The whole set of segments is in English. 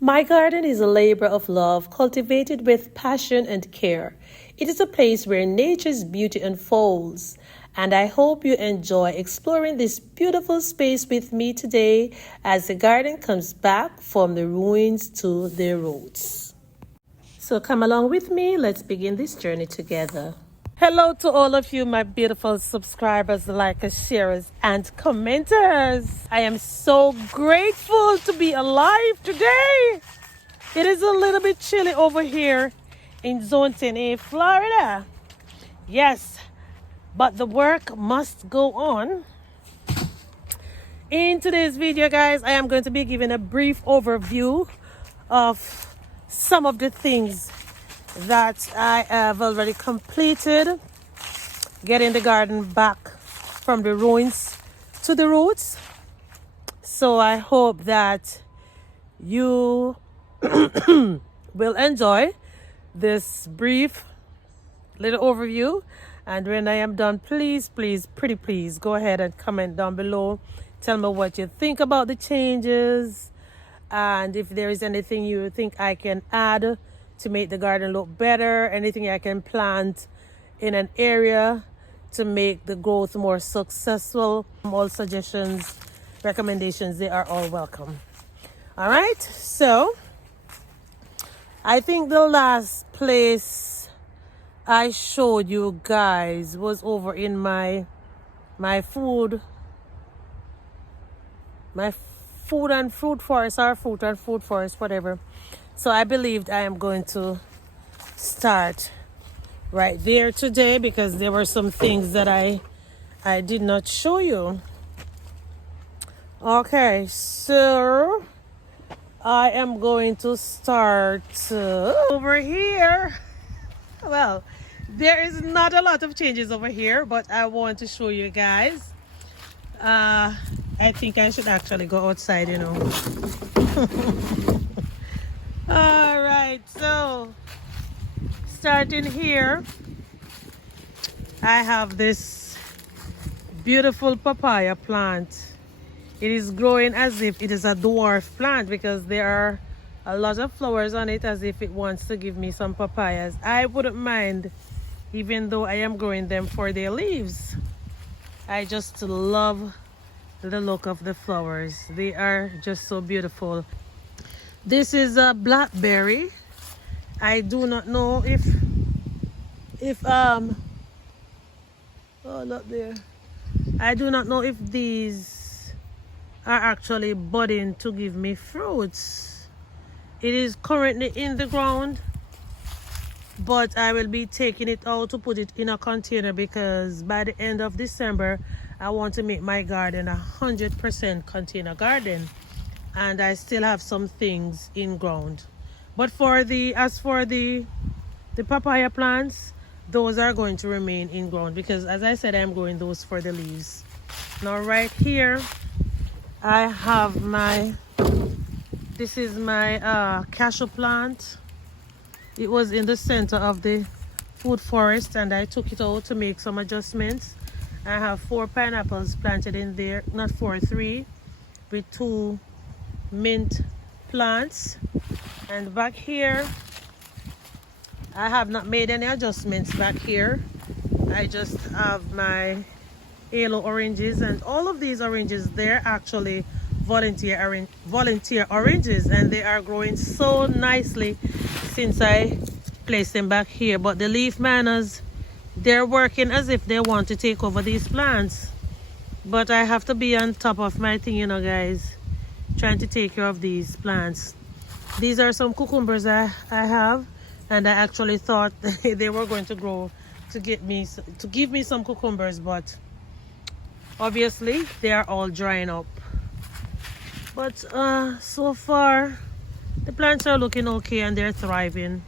My garden is a labor of love cultivated with passion and care. It is a place where nature's beauty unfolds, and I hope you enjoy exploring this beautiful space with me today as the garden comes back from the ruins to the roots. So come along with me, let's begin this journey together. Hello to all of you, my beautiful subscribers, likers, sharers, and commenters. I am so grateful to be alive today. It is a little bit chilly over here in Zone 10A, Florida. Yes, but the work must go on. In today's video, guys, I am going to be giving a brief overview of some of the things that I have already completed, getting the garden back from the ruins to the roots. So I hope that you will enjoy this brief little overview, and when I am done, please pretty please go ahead and comment down below. Tell me what you think about the changes, and if there is anything you think I can add to make the garden look better, anything I can plant in an area to make the growth more successful. All suggestions, recommendations, they are all welcome. All right, so I think the last place I showed you guys was over in my food and fruit forest, or fruit and food forest, whatever. So I believed I am going to start right there today because there were some things that I did not show you. Okay, so I am going to start over here. Well, there is not a lot of changes over here, but I want to show you guys. I think I should actually go outside, you know. All right, so starting here, I have this beautiful papaya plant. It is growing as if it is a dwarf plant because there are a lot of flowers on it, as if it wants to give me some papayas. I wouldn't mind, even though I am growing them for their leaves. I just love the look of the flowers. They are just so beautiful. This is a blackberry. I do not know if oh, look there. I do not know if these are actually budding to give me fruits. It is currently in the ground, but I will be taking it out to put it in a container because by the end of December I want to make my garden 100% container garden, and I still have some things in ground. But as for the papaya plants, those are going to remain in ground because, as I said, I'm growing those for the leaves. Now right here I have this is my cashew plant. It was in the center of the food forest and I took it out to make some adjustments. I have 4 pineapples planted in there, not 4, 3, with 2 mint plants. And back here I have not made any adjustments back here. I just have my yellow oranges, and all of these oranges, they're actually volunteer oranges, and they are growing so nicely since I placed them back here. But the leaf manners, they're working as if they want to take over these plants, but I have to be on top of my thing, you know, guys, trying to take care of these plants. These are some cucumbers I have, and I actually thought they were going to grow to give me some cucumbers, but obviously they are all drying up. But so far the plants are looking okay and they're thriving.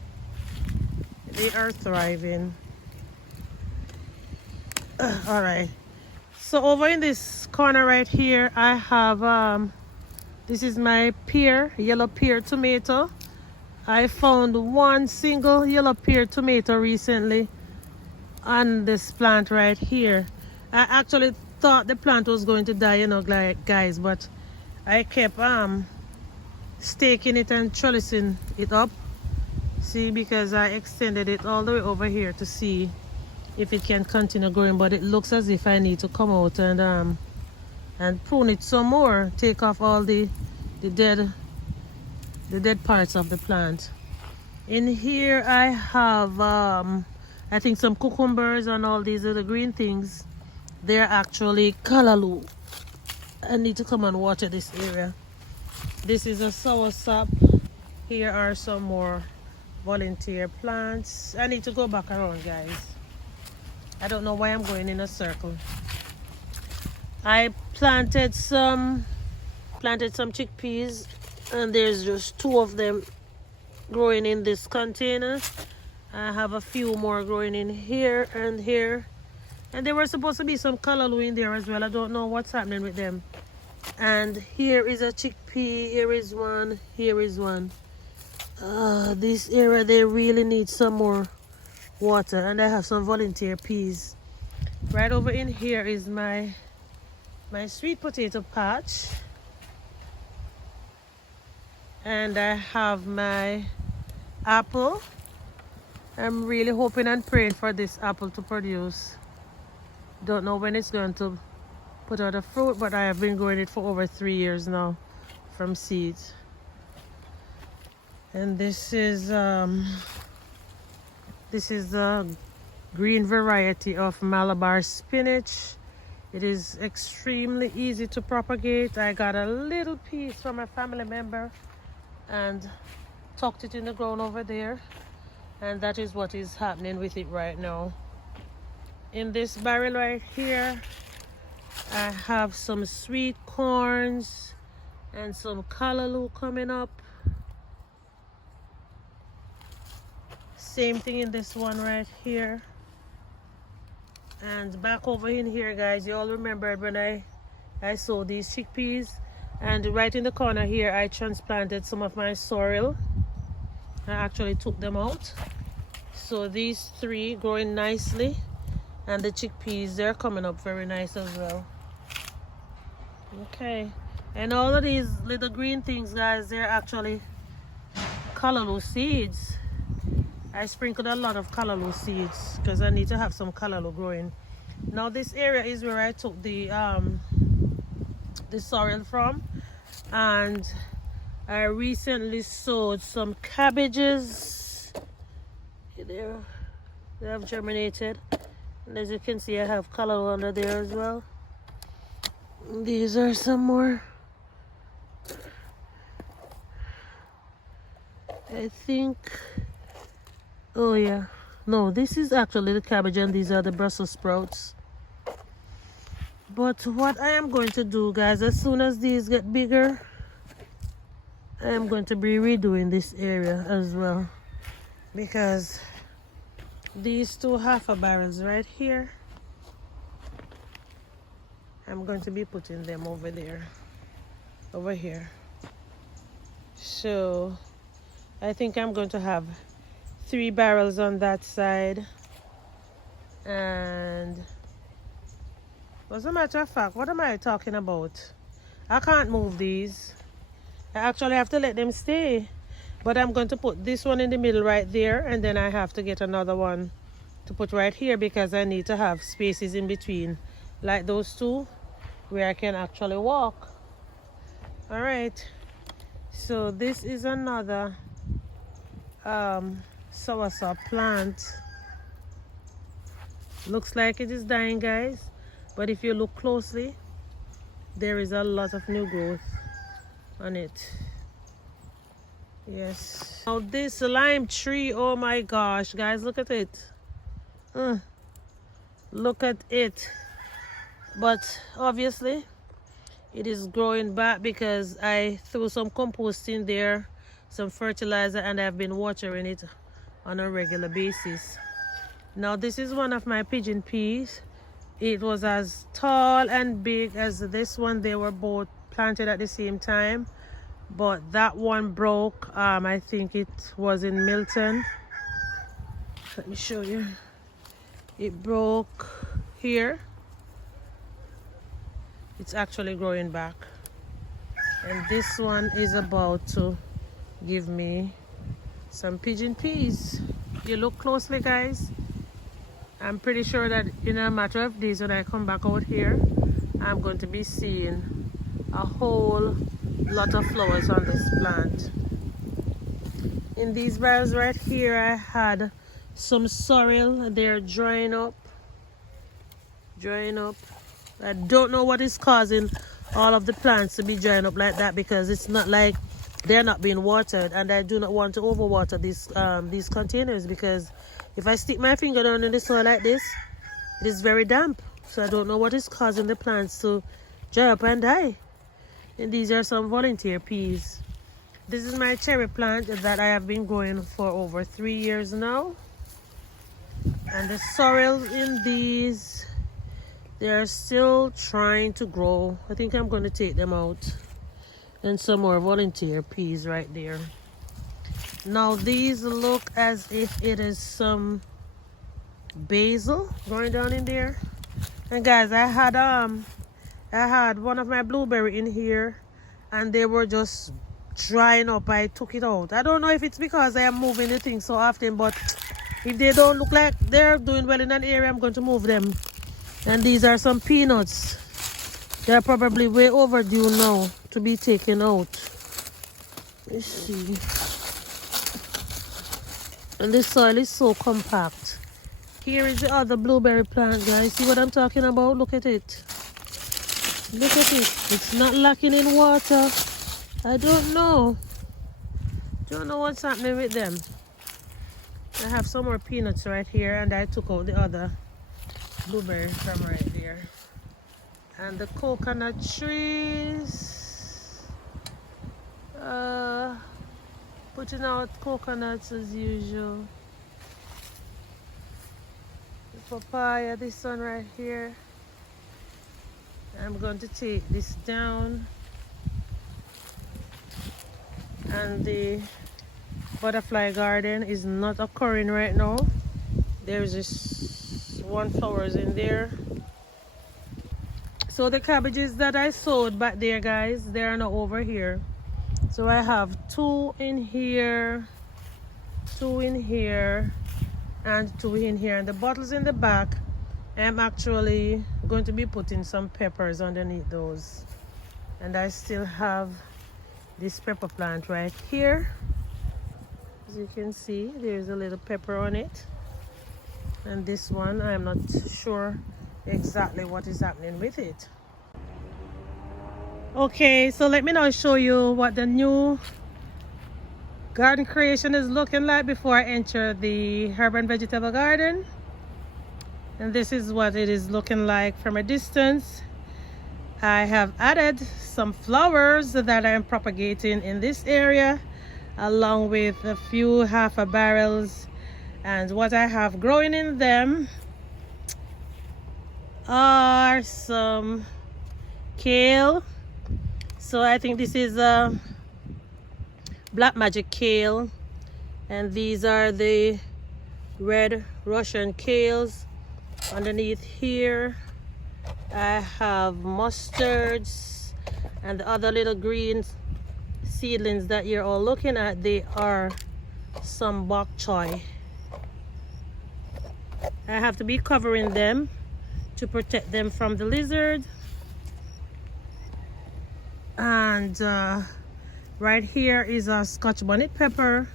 They are thriving. All right, so over in this corner right here I have this is my yellow pear tomato. I found one single yellow pear tomato recently on this plant right here. I actually thought the plant was going to die, you know, guys, but I kept staking it and trellising it up. See, because I extended it all the way over here to see if it can continue growing, but it looks as if I need to come out and prune it some more, take off all the dead parts of the plant. In here I have I think some cucumbers and all these other green things. They're actually callaloo. I need to come and water this area. This is a soursop. Here are some more volunteer plants. I need to go back around, guys. I don't know why I'm going in a circle. I planted some chickpeas, and there's just 2 of them growing in this container. I have a few more growing in here and here, and there were supposed to be some callaloo in there as well. I don't know what's happening with them. And here is a chickpea. Here is one. Here is one. This area, they really need some more water, and I have some volunteer peas. Right over in here is my sweet potato patch, and I have my apple. I'm really hoping and praying for this apple to produce. Don't know when it's going to put out a fruit, but I have been growing it for over 3 years now from seeds. And this is the green variety of Malabar spinach. It is extremely easy to propagate. I got a little piece from a family member and tucked it in the ground over there, and that is what is happening with it right now. In this barrel right here, I have some sweet corns and some callaloo coming up. Same thing in this one right here. And back over in here, guys, you all remembered when I sowed these chickpeas, and right in the corner here I transplanted some of my sorrel. I actually took them out, so these 3 growing nicely, and the chickpeas, they're coming up very nice as well. Okay, and all of these little green things, guys, they're actually callaloo seeds. I sprinkled a lot of callaloo seeds because I need to have some callaloo growing. Now this area is where I took the sorrel from, and I recently sowed some cabbages. There, they have germinated, and as you can see, I have callaloo under there as well. These are some more. I think, oh yeah, no, this is actually the cabbage, and these are the Brussels sprouts. But what I am going to do, guys, as soon as these get bigger, I am going to be redoing this area as well, because these 2 half-a barrels right here, I'm going to be putting them over there, over here. So I think I'm going to have 3 barrels on that side. And as a matter of fact, what am I talking about? I can't move these. I actually have to let them stay. But I'm going to put this one in the middle right there, and then I have to get another one to put right here, because I need to have spaces in between, like those 2, where I can actually walk. All right, so this is another soursop plant. Looks like it is dying, guys, but if you look closely, there is a lot of new growth on it. Yes. Now this lime tree, oh my gosh, guys, look at it. Look at it. But obviously it is growing back because I threw some compost in there, some fertilizer, and I've been watering it on a regular basis. Now this is one of my pigeon peas. It was as tall and big as this one. They were both planted at the same time, but that one broke. I think it was in Milton. Let me show you. It broke here. It's actually growing back. And this one is about to give me some pigeon peas. You look closely, guys. I'm pretty sure that in a matter of days when I come back out here, I'm going to be seeing a whole lot of flowers on this plant. In these barrels right here, I had some sorrel. They're drying up. I don't know what is causing all of the plants to be drying up like that, because it's not like they're not being watered, and I do not want to overwater these containers, because if I stick my finger down in the soil like this, it is very damp. So I don't know what is causing the plants to dry up and die. And these are some volunteer peas. This is my cherry plant that I have been growing for over 3 years now. And the sorrel in these, they're still trying to grow. I think I'm going to take them out. And some more volunteer peas right there. Now these look as if it is some basil going down in there. And guys, I had one of my blueberry in here, and they were just drying up. I took it out. I don't know if it's because I am moving the thing so often, but if they don't look like they're doing well in an area, I'm going to move them. And these are some peanuts. They're probably way overdue now to be taken out. Let's see. And this soil is so compact. Here is the other blueberry plant, guys. See what I'm talking about? Look at it. Look at it. It's not lacking in water. I don't know. Don't know what's happening with them. I have some more peanuts right here, and I took out the other blueberry from right there. And the coconut trees. Putting out coconuts as usual. The papaya, this one right here. I'm going to take this down. And the butterfly garden is not occurring right now. There's just one flowers in there. So the cabbages that I sowed back there, guys, they are now over here. So I have 2 in here, 2 in here, and 2 in here. And the bottles in the back, I'm actually going to be putting some peppers underneath those. And I still have this pepper plant right here. As you can see, there's a little pepper on it. And this one, I'm not sure exactly what is happening with it. Okay, so let me now show you what the new garden creation is looking like before I enter the herb and vegetable garden. And this is what it is looking like from a distance. I have added some flowers that I am propagating in this area, along with a few half a barrels. And what I have growing in them are some kale. So I think this is a black magic kale, and these are the red Russian kales. Underneath here I have mustards, and the other little green seedlings that you're all looking at, they are some bok choy. I have to be covering them to protect them from the lizard. And right here is a Scotch bonnet pepper.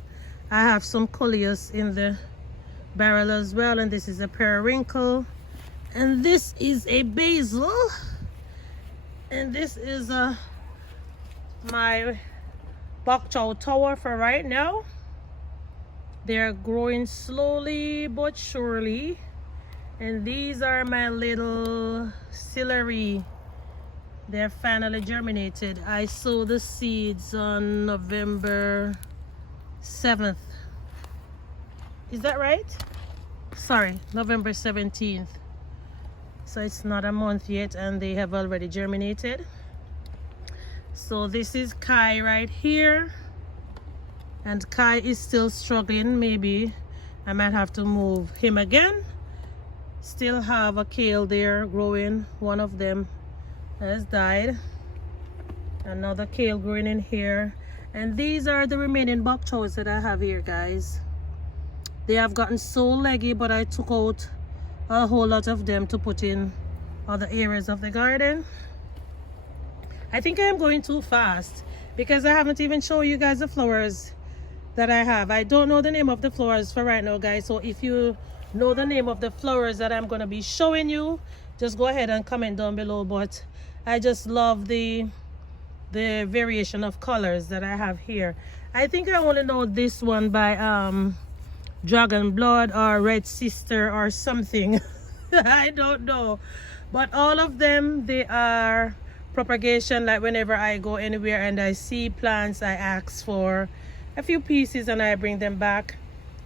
I have some coleus in the barrel as well, and this is a periwinkle, and this is a basil, and this is my bok choy tower for right now. They're growing slowly but surely. And these are my little celery. They're finally germinated. I sowed the seeds on November 7th. Is that right? Sorry, November 17th. So it's not a month yet, and they have already germinated. So this is Kai right here. And Kai is still struggling. Maybe I might have to move him again. Still have a kale there growing. One of them has died. Another kale growing in here. And these are the remaining bok choys that I have here, guys. They have gotten so leggy, but I took out a whole lot of them to put in other areas of the garden. I think I am going too fast because I haven't even shown you guys the flowers that I have. I don't know the name of the flowers for right now, guys. So if you know the name of the flowers that I'm going to be showing you, just go ahead and comment down below. But I just love the variation of colors that I have here. I think I only know this one by Dragon Blood or Red Sister or something. I don't know, but all of them, they are propagation. Like whenever I go anywhere and I see plants, I ask for a few pieces and I bring them back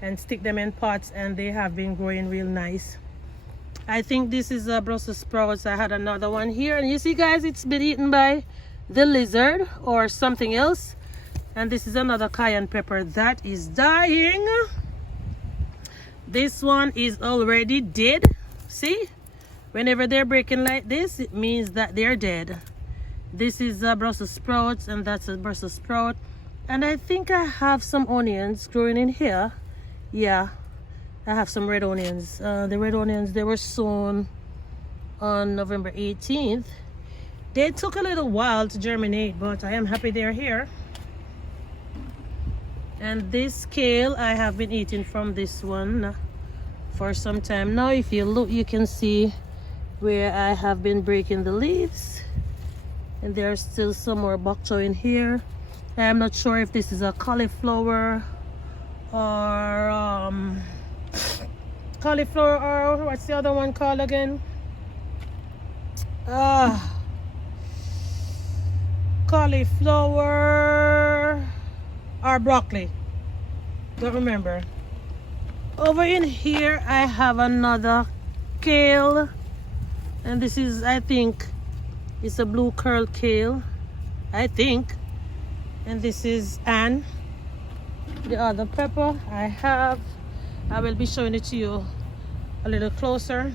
and stick them in pots, and they have been growing real nice. I think this is a Brussels sprouts. I had another one here, and you see, guys, it's been eaten by the lizard or something else. And this is another cayenne pepper that is dying. This one is already dead. See, whenever they're breaking like this, it means that they're dead. This is a Brussels sprouts, and that's a Brussels sprout. And I think I have some onions growing in here. Yeah, I have some red onions. The red onions, they were sown on November 18th. They took a little while to germinate, but I am happy they're here. And this kale, I have been eating from this one for some time now. If you look, you can see where I have been breaking the leaves, and there's still some more bok choy in here. I'm not sure if this is a cauliflower or what's the other one called again? Cauliflower or broccoli, don't remember. Over in here I have another kale, and this is, I think it's a blue curl kale, I think. And this is Anne, the other pepper I will be showing it to you a little closer.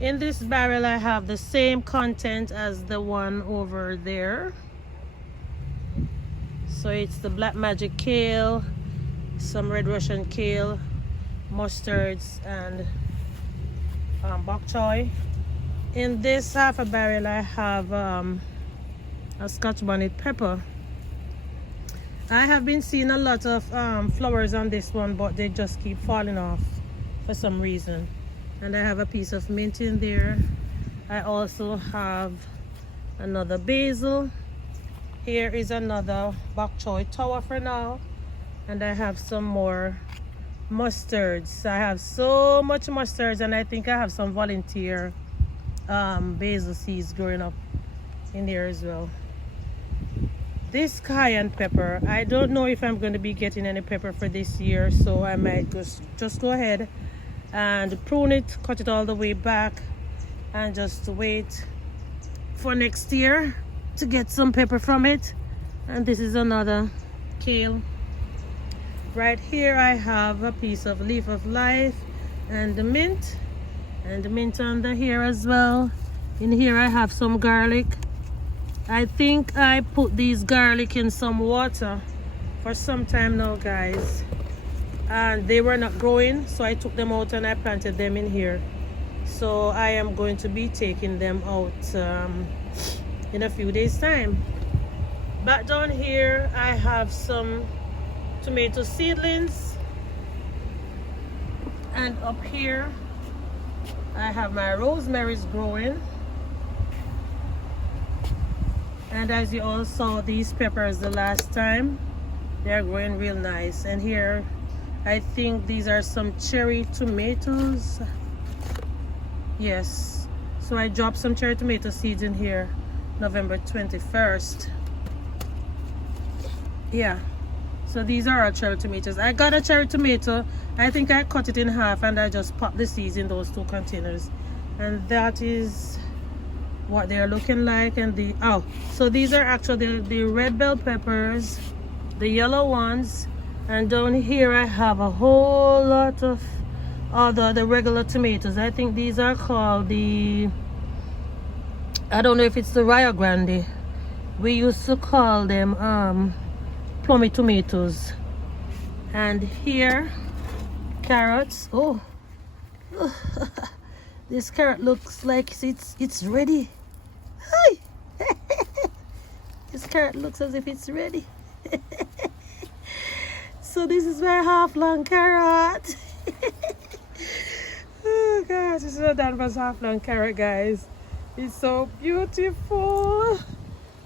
In this barrel I have the same content as the one over there. So it's the Black Magic kale, some Red Russian kale, mustards, and bok choy. In this half a barrel I have a Scotch bonnet pepper. I have been seeing a lot of flowers on this one, but they just keep falling off for some reason. And I have a piece of mint in there. I also have another basil. Here is another bok choy tower for now, and I have some more mustards. I have so much mustards, and I think I have some volunteer basil seeds growing up in there as well. This cayenne pepper, I don't know if I'm going to be getting any pepper for this year, so I might just go ahead and prune it, cut it all the way back, and just wait for next year to get some pepper from it. And this is another kale. Right here I have a piece of leaf of life and the mint under here as well. In here I have some garlic. I think I put these garlic in some water for some time now, guys, and they were not growing, so I took them out and I planted them in here. So I am going to be taking them out in a few days time. Back down here I have some tomato seedlings, and up here I have my rosemary's growing. And as you all saw these peppers the last time, they're growing real nice. And here I think these are some cherry tomatoes. Yes, so I dropped some cherry tomato seeds in here November 21st. Yeah, so these are our cherry tomatoes. I got a cherry tomato, I think I cut it in half, and I just popped the seeds in those two containers, and that is what they're looking like. And so these are actually the red bell peppers, the yellow ones, and down here I have a whole lot of the regular tomatoes. I think these are called I don't know if it's the Rio Grande. We used to call them plummy tomatoes. And here, carrots. Oh, this carrot looks like it's ready. Hi. This carrot looks as if it's ready. So this is my half-long carrot. Oh gosh, this is a Danvers half-long carrot, guys. It's so beautiful.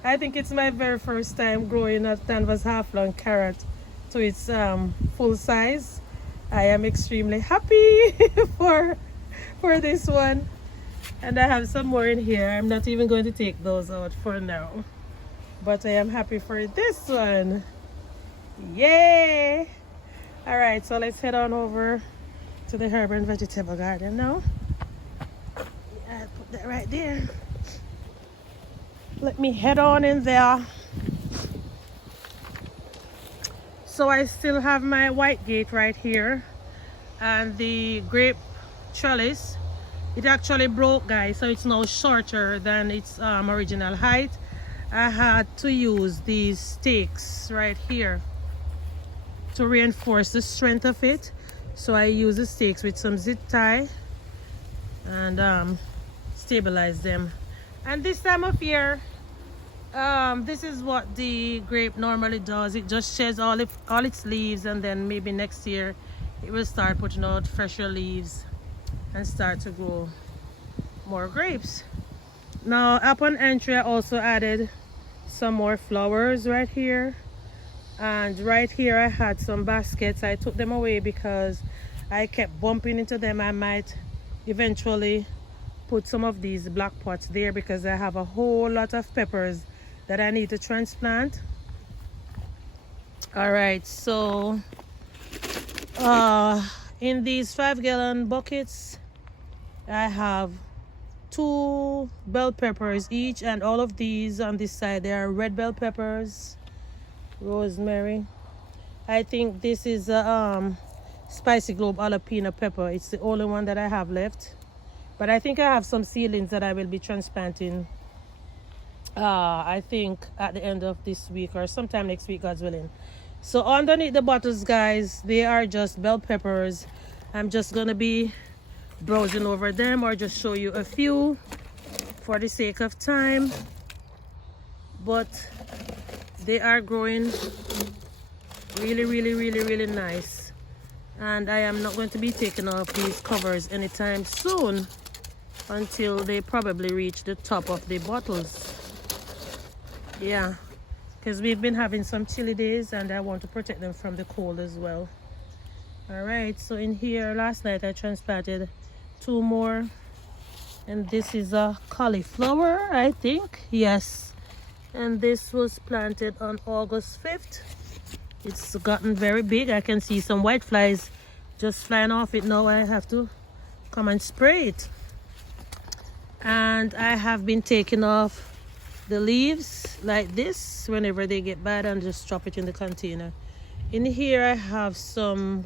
I think it's my very first time growing a Danvers half-long carrot to its full size. I am extremely happy for this one. And I have some more in here. I'm not even going to take those out for now. But I am happy for this one. Yay! Alright, so let's head on over to the herb and vegetable garden now. I'll put that right there. Let me head on in there. So I still have my white gate right here. And the grape trellis, it actually broke, guys, so it's now shorter than its original height. I had to use these stakes right here to reinforce the strength of it. So I use the stakes with some zip tie and stabilize them. And this time of year, this is what the grape normally does. It just sheds all its leaves, and then maybe next year it will start putting out fresher leaves and start to grow more grapes. Now upon entry, I also added some more flowers right here, and right here I had some baskets. I took them away because I kept bumping into them. I might eventually put some of these black pots there because I have a whole lot of peppers that I need to transplant. All right, so in these 5-gallon buckets I have 2 bell peppers each, and all of these on this side, they are red bell peppers, rosemary. I think this is a spicy globe jalapeno pepper. It's the only one that I have left, but I think I have some seedlings that I will be transplanting I think at the end of this week or sometime next week, God's willing. So underneath the bottles, guys, they are just bell peppers. I'm just gonna be browsing over them or just show you a few for the sake of time, but they are growing really nice, and I am not going to be taking off these covers anytime soon until they probably reach the top of the bottles. Yeah, because we've been having some chilly days and I want to protect them from the cold as well. All right, so in here last night I transplanted 2 more, and this is a cauliflower, I think. Yes, and this was planted on August 5th. It's gotten very big. I can see some white flies just flying off it now. I have to come and spray it. And I have been taking off the leaves like this whenever they get bad and just drop it in the container. In here I have some,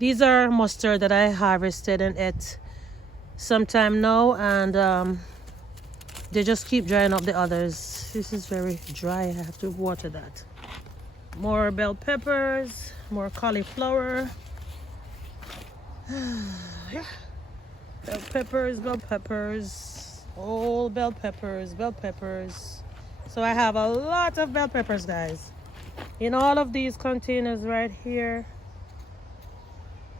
these are mustard that I harvested and ate sometime now, and they just keep drying up the others. This is very dry. I have to water that. More bell peppers, more cauliflower. Yeah, bell peppers, all bell peppers. So I have a lot of bell peppers, guys, in all of these containers right here.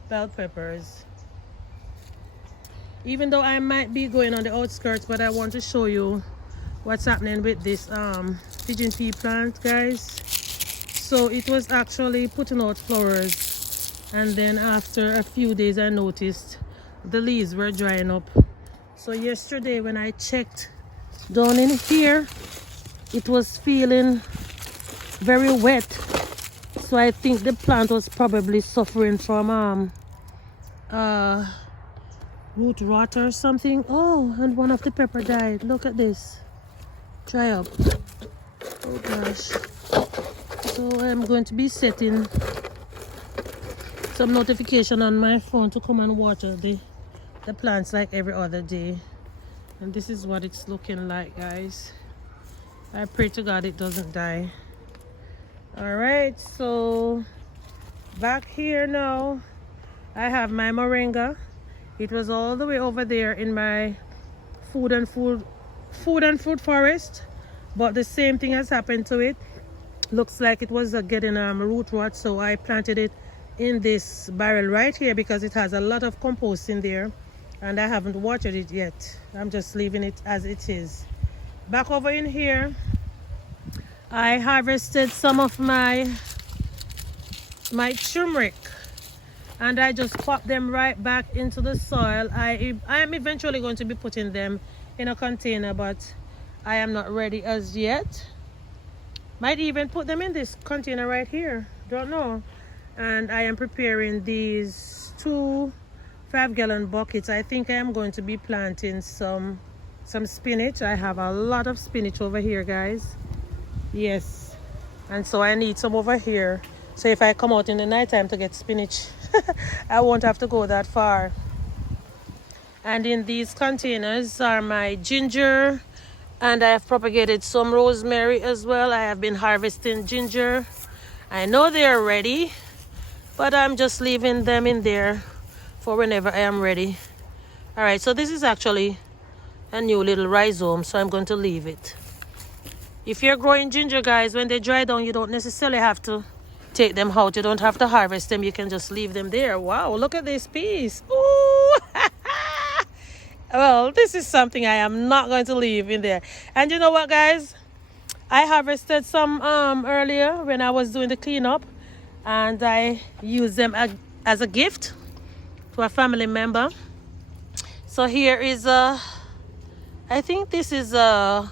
Bell peppers. Even though I might be going on the outskirts, but I want to show you what's happening with this pigeon pea plant, guys. So it was actually putting out flowers, and then after a few days I noticed the leaves were drying up. So yesterday when I checked down in here, it was feeling very wet. So I think the plant was probably suffering from root rot or something. Oh, and one of the pepper died. Look at this. Dry up. Oh gosh. So I'm going to be setting some notification on my phone to come and water the plants like every other day. And this is what it's looking like, guys. I pray to God it doesn't die. All right, so back here now, I have my moringa. It was all the way over there in my food and fruit forest, but the same thing has happened to it. Looks like it was getting root rot, so I planted it in this barrel right here because it has a lot of compost in there, and I haven't watered it yet. I'm just leaving it as it is. Back over in here, I harvested some of my turmeric, and I just popped them right back into the soil. I am eventually going to be putting them in a container, but I am not ready as yet. Might even put them in this container right here, don't know. And I am preparing these 2 5-gallon buckets. I think I am going to be planting some spinach. I have a lot of spinach over here, guys. Yes, and so I need some over here, so if I come out in the night time to get spinach I won't have to go that far. And in these containers are my ginger, and I have propagated some rosemary as well. I have been harvesting ginger. I know they are ready, but I'm just leaving them in there for whenever I am ready. All right, so this is actually a new little rhizome, so I'm going to leave it. If you're growing ginger, guys, when they dry down, you don't necessarily have to take them out. You don't have to harvest them. You can just leave them there. Wow, look at this piece. Ooh. Well, this is something I am not going to leave in there. And you know what, guys? I harvested some earlier when I was doing the cleanup, and I used them as a gift to a family member. So here is I think this is a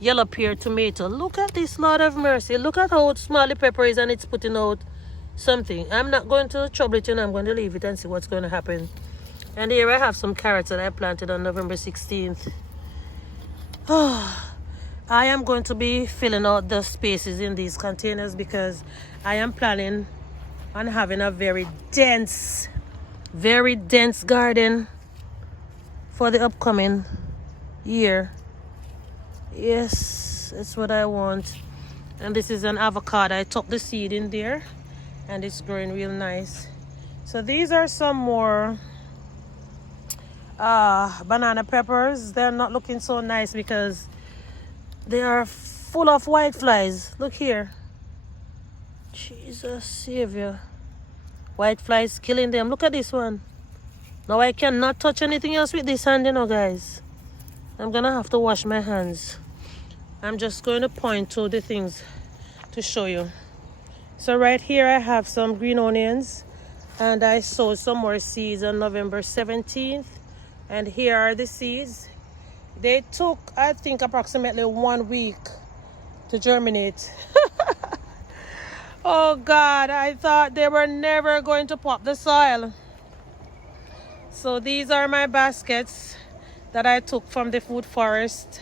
yellow pear tomato. Look at this, Lord of mercy. Look at how small the pepper is, and it's putting out something. I'm not going to trouble it, I'm going to leave it and see what's going to happen. And here I have some carrots that I planted on November 16th. I am going to be filling out the spaces in these containers because I am planning on having a very dense garden for the upcoming year. Yes, that's what I want. And this is an avocado. I took the seed in there and it's growing real nice. So these are some more banana peppers. They're not looking so nice because they are full of white flies. Look here. Jesus Savior. White flies killing them. Look at this one. Now I cannot touch anything else with this hand, you know, guys. I'm gonna have to wash my hands. I'm just going to point to the things to show you. So right here I have some green onions, and I sowed some more seeds on November 17th. And here are the seeds. They took, I think, approximately 1 week to germinate. Oh God, I thought they were never going to pop the soil. So these are my baskets that I took from the food forest.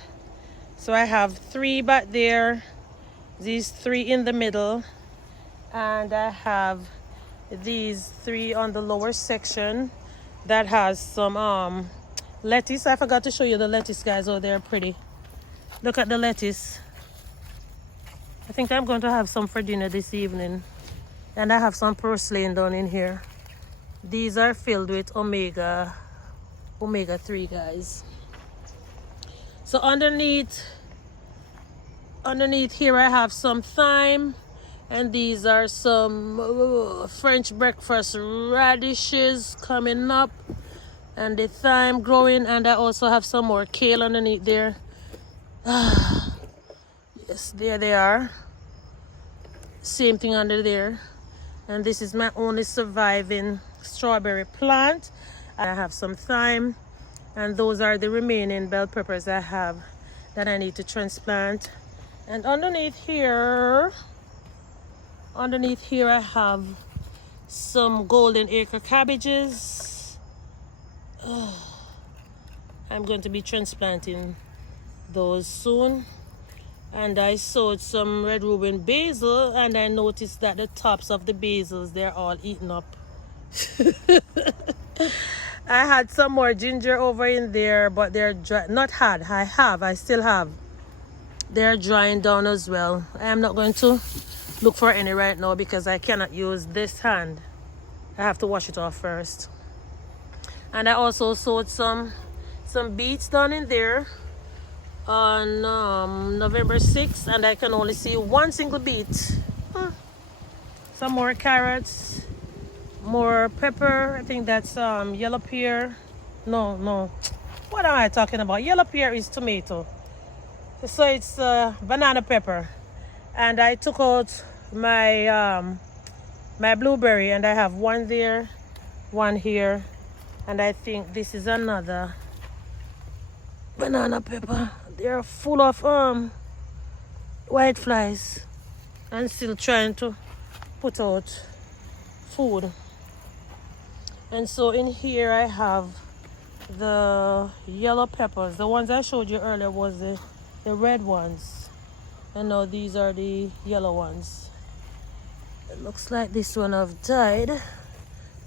So I have 3 back there, these 3 in the middle, and I have these 3 on the lower section that has some lettuce. I forgot to show you the lettuce, guys. Oh, they're pretty. Look at the lettuce. I think I'm going to have some for dinner this evening. And I have some purslane down in here. These are filled with omega-3, guys. So underneath here I have some thyme, and these are some French breakfast radishes coming up, and the thyme growing, and I also have some more kale underneath there. Yes, there they are. Same thing under there. And this is my only surviving strawberry plant. I have some thyme, and those are the remaining bell peppers I have that I need to transplant. And underneath here I have some golden acre cabbages. I'm going to be transplanting those soon. And I sowed some red Reuben basil, and I noticed that the tops of the basils, they're all eaten up. I had some more ginger over in there, but they're dry. I still have. they're drying down as well. I am not going to look for any right now because I cannot use this hand. I have to wash it off first. And I also sowed some beets down in there on November 6th, and I can only see one single beet. Some more carrots, more pepper. I think that's yellow pear. No, what am I talking about? Yellow pear is tomato, so it's banana pepper. And I took out my my blueberry, and I have one there, one here, and I think this is another banana pepper. They're full of white flies, and still trying to put out food. And so in here I have the yellow peppers. The ones I showed you earlier was the red ones, and now these are the yellow ones. It looks like this one have died.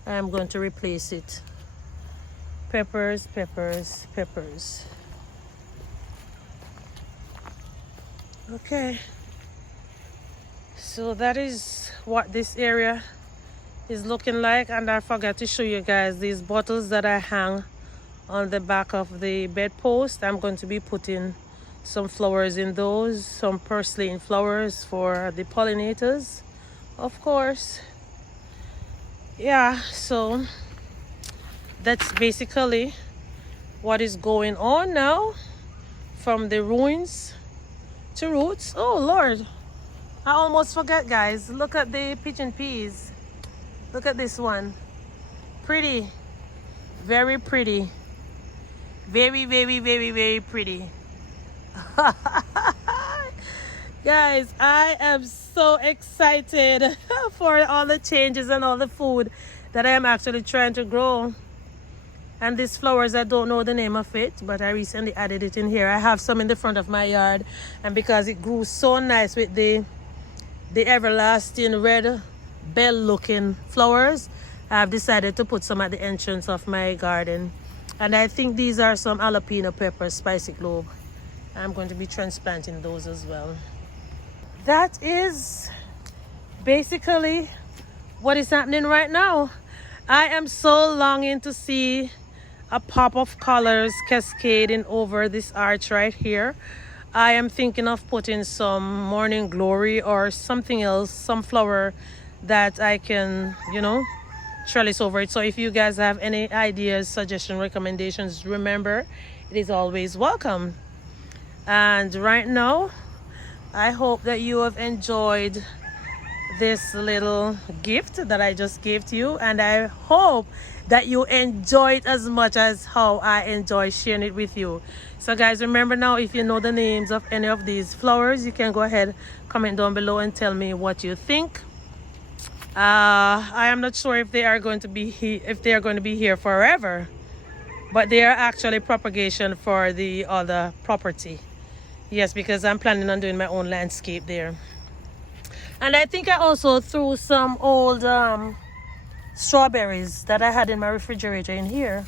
I am going to replace it. Peppers, peppers, peppers. Okay, so that is what this area is looking like. And I forgot to show you guys these bottles that I hang on the back of the bedpost. I'm going to be putting some flowers in those, some purslane flowers for the pollinators, of course. Yeah, so that's basically what is going on now, from the ruins to roots. Oh Lord, I almost forgot, guys. Look at the pigeon peas. Look at this one. Pretty, very pretty, very, very, very, very pretty. Guys, I am so excited for all the changes and all the food that I am actually trying to grow. And these flowers, I don't know the name of it, but I recently added it in here. I have some in the front of my yard, and because it grew so nice with the everlasting red bell looking flowers, I've decided to put some at the entrance of my garden. And I think these are some jalapeno peppers, spicy clove. I'm going to be transplanting those as well. That is basically what is happening right now. I am so longing to see a pop of colors cascading over this arch right here. I am thinking of putting some morning glory or something else, some flower that I can, you know, trellis over it. So if you guys have any ideas, suggestions, recommendations, remember, it is always welcome. And right now, I hope that you have enjoyed this little gift that I just gave to you, and I hope that you enjoy it as much as how I enjoy sharing it with you. So guys, remember now, if you know the names of any of these flowers, you can go ahead, comment down below and tell me what you think. I am not sure if they are going to be here forever, but they are actually propagation for the other property. Yes, because I'm planning on doing my own landscape there. And I think I also threw some old strawberries that I had in my refrigerator in here.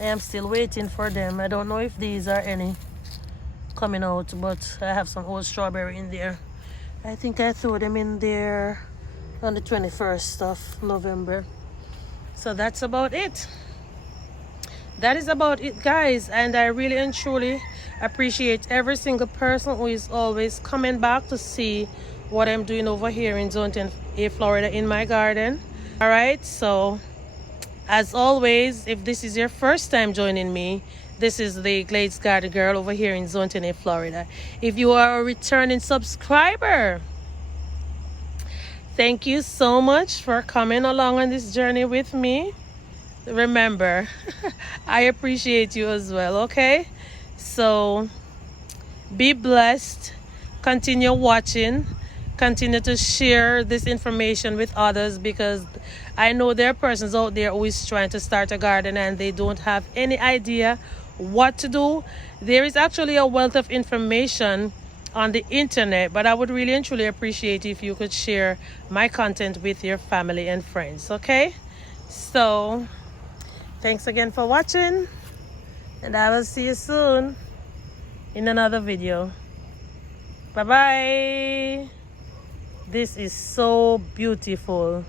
I am still waiting for them. I don't know if these are any coming out, but I have some old strawberry in there. I think I threw them in there on the 21st of November. So that's about it. That is about it, guys. And I really and truly appreciate every single person who is always coming back to see what I'm doing over here in Zone 10A, Florida, in my garden. All right, so as always, if this is your first time joining me, this is the Glades Garden Girl over here in Zone 10A, Florida. If you are a returning subscriber, thank you so much for coming along on this journey with me. Remember, I appreciate you as well, okay? So be blessed, continue watching, continue to share this information with others, because I know there are persons out there who is trying to start a garden and they don't have any idea what to do. There is actually a wealth of information on the internet, but I would really and truly appreciate if you could share my content with your family and friends, okay? So thanks again for watching, and I will see you soon in another video. Bye bye. This is so beautiful.